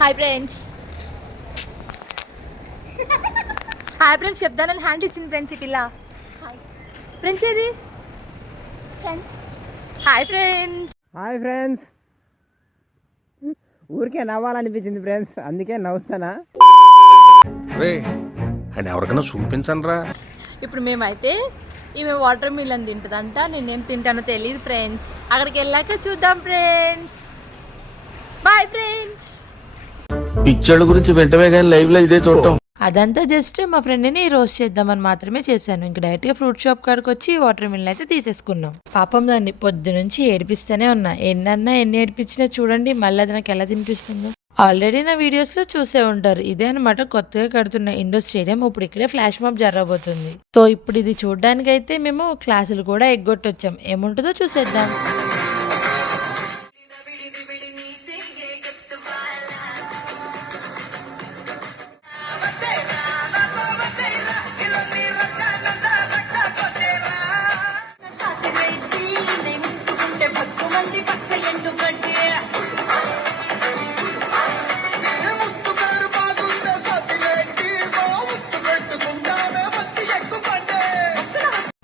Hi friends. Hi friends చెప్తానని hand ఇచ్చింది friends ఈ పిల్ల. ఫ్రెండ్స్ ఏది friends. Hi friends. Hi friends. ఊరికే నవ్వాలనిపించింది ఫ్రెండ్స్, అందుకే నవ్వుతానా. అండ్ ఎవరికైనా చూపించండి రా. ఇప్పుడు మేమైతే ఈమె వాటర్ మిలన్ తింటుందంట, నేనేం తింటానో తెలియదు ఫ్రెండ్స్. అక్కడికి వెళ్ళాక చూద్దాం ఫ్రెండ్స్. Bye friends. పిక్చర్ల గురించి వెంటనే కానీ లైవ్ లో ఇదే చూడటం. అదంతా జస్ట్ మా ఫ్రెండ్ని రోస్ట్ చేద్దామని మాత్రమే చేశాను. ఇంక డైరెక్ట్గా ఫ్రూట్ షాప్ కాడికి వచ్చి వాటర్ మిలన్ అయితే తీసేసుకున్నాం. పాపం దాన్ని పొద్దు నుంచి ఏడిపిస్తూనే ఉన్నా. ఎన్ని ఏడిపించినా చూడండి మళ్ళీ అది నాకు ఎలా తినిపిస్తుందో. ఆల్రెడీ నా వీడియోస్లో చూసే ఉంటారు. ఇదే అనమాట కొత్తగా కడుతున్న ఇండోర్ స్టేడియం. ఇప్పుడు ఇక్కడే ఫ్లాష్ మాప్ జరగబోతుంది. సో ఇప్పుడు ఇది చూడడానికి అయితే మేము క్లాసులు కూడా ఎగ్గొట్టొచ్చాం. ఏముంటుందో చూసేద్దాం.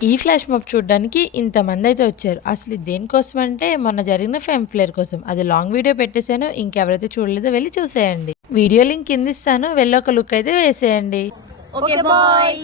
ఈ ఫ్లాష్ మాప్ చూడడానికి ఇంతమంది అయితే వచ్చారు. అసలు దేనికోసం అంటే మొన్న జరిగిన ఫెమ్ ఫ్లేర్ కోసం. అది లాంగ్ వీడియో పెట్టేశాను, ఇంకెవరైతే చూడలేదో వెళ్ళి చూసేయండి. వీడియో లింక్ కింద ఇస్తాను, వెళ్ళి ఒక లుక్ అయితే వేసేయండి. Okay bye.